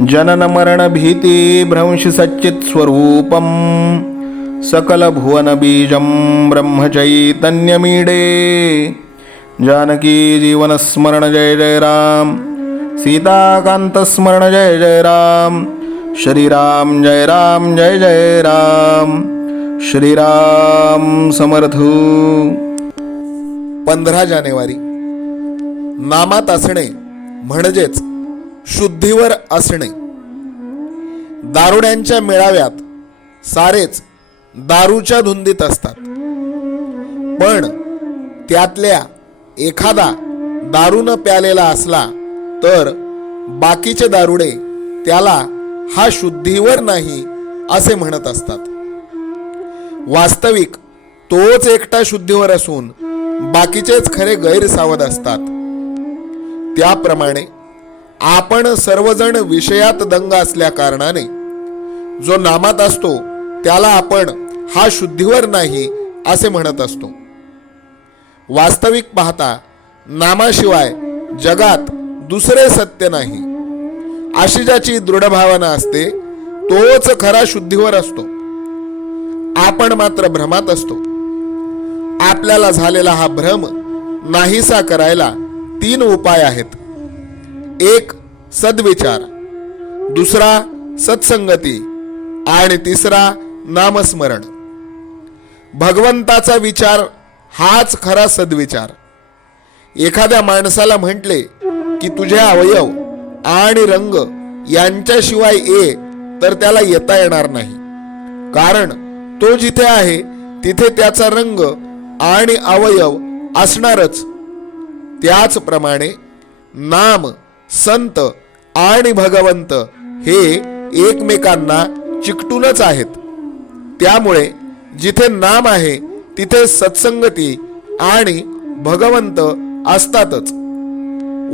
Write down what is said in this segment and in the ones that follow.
विधिहरिहरवेद्यं योगिभिर्ध्यानगम्यं ब्रह्म सकलभुवनबीजं ब्रह्मचैतन्यमीडे। जानकी जीवनस्मरण जय जय राम सीताकान्तस्मरण जय जय राम श्रीराम जय राम जय जय राम श्रीराम समर्थ। पंधरा जानेवारी. नामात असणे म्हणजेच शुद्धीवर असणे. दारुड्यांच्या मेळाव्यात सारेच दारूच्या धुंदीत असतात. पण त्यातल्या एखादा दारू न प्यालेला असला तर बाकीचे दारुडे त्याला हा शुद्धीवर नाही असे म्हणत असतात. वास्तविक तोच एकटा शुद्धीवर असून बाकीचेच खरे गैरसावध असतात. त्याप्रमाणे आपण सर्वजण विषयात दंग असल्या कारणाने. जो नामात असतो त्याला आपण हा शुद्धीवर नाही असे म्हणत असतो. वास्तविक पाहता नामाशिवाय जगात दुसरे सत्य नाही. अशी ज्याची दृढ भावना असते तोच खरा शुद्धीवर असतो. आपण मात्र भ्रमात असतो. आपल्याला झालेला हा भ्रम नाहीसा करायला तीन उपाय आहेत. एक सद्विचार दुसरा सत्संगती आणि तिसरा नामस्मरण. भगवंताचा विचार हाच खरा सद्विचार. एखाद्या माणसाला म्हटले की तुझे अवयव आणि रंग यांच्याशिवाय ये तर त्याला येता येणार नाही. कारण तो जिथे आहे तिथे त्याचा रंग आणि अवयव असणारच. त्याचप्रमाणे नाम संत आणि भगवंत हे एकमेकांना चिकटूनच आहेत. त्यामुळे जिथे नाम आहे तिथे सत्संगती आणि भगवंत असतातच.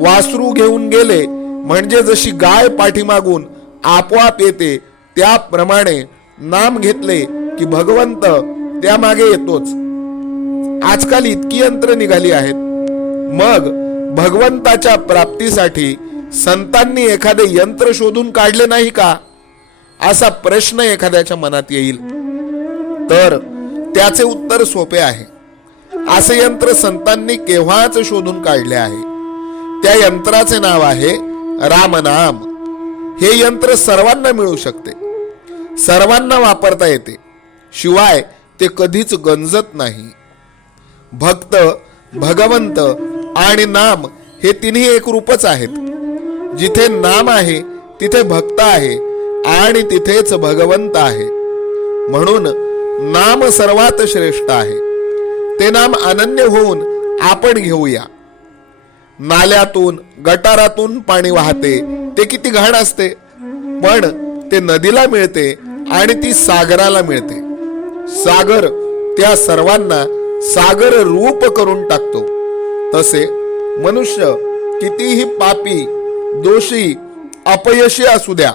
वासरू घेऊन गेले म्हणजे जशी गाय पाठीमागून आपोआप येते त्याप्रमाणे नाम घेतले की भगवंत त्यामागे येतोच. आजकाल इतकी यंत्र निघाली आहेत. मग भगवंताच्या प्राप्तीसाठी संतांनी एखादे यंत्र शोधून काढले नाही का? असा प्रश्न एखाद्याच्या मनात येईल. तर त्याचे उत्तर सोपे आहे. असे यंत्र संतांनी केव्हाच शोधून काढले आहे? त्या यंत्राचे नाव आहे रामनाम. हे यंत्र सर्वांना मिळू शकते. सर्वांना वापरता येते. शिवाय ते कधीच गंजत नाही. भक्त भगवंत आणि नाम हे तिन्ही एक रूपच आहेत. जिथे नाम आहे तिथे भक्त आहे आणि तिथेच भगवंत आहे. म्हणून नाम सर्वात श्रेष्ठ आहे. ते नाम अनन्य होऊन आपण घेऊया. नाल्यातून गटारातून पाणी वाहते. ते किती घाण असते. पण ते नदीला मिळते आणि ती सागराला मिळते. सागर त्या सर्वांना सागर रूप करून टाकतो. तसे मनुष्य कितीही पापी दोषी अपयशी असू द्या.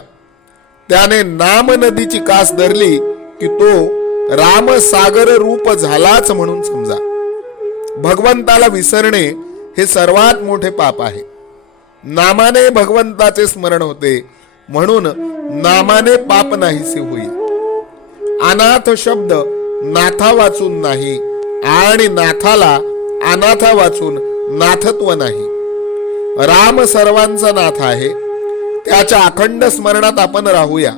त्याने नाम नदीची कास धरली की तो राम सागर रूप झालाच म्हणून समजा. भगवंताला विसरणे हे सर्वात मोठे पाप आहे. नामाने भगवंताचे स्मरण होते म्हणून नामाने पाप नाहीसे होईल. अनाथ शब्द नाथा वाचून नाही आणि नाथाला अनाथा वाचून नाथत्व नाही. राम सर्वांचा नाथ आहे. त्याच्या अखंड स्मरणात आपण राहूया.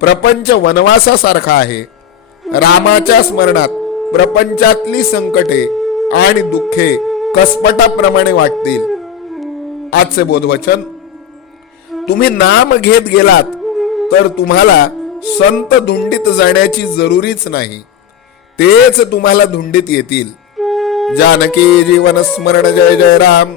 प्रपंच वनवासासारखा आहे. रामाच्या स्मरणात प्रपंचातली संकटे आणि दुःखे कसपटाप्रमाणे वाटतील. आजचे बोधवचन तुम्ही नाम घेत गेलात तर तुम्हाला संत धुंडीत जाण्याची जरुरीच नाही. तेच तुम्हाला धुंडीत येतील. जानकी जीवन स्मरण जय जय राम.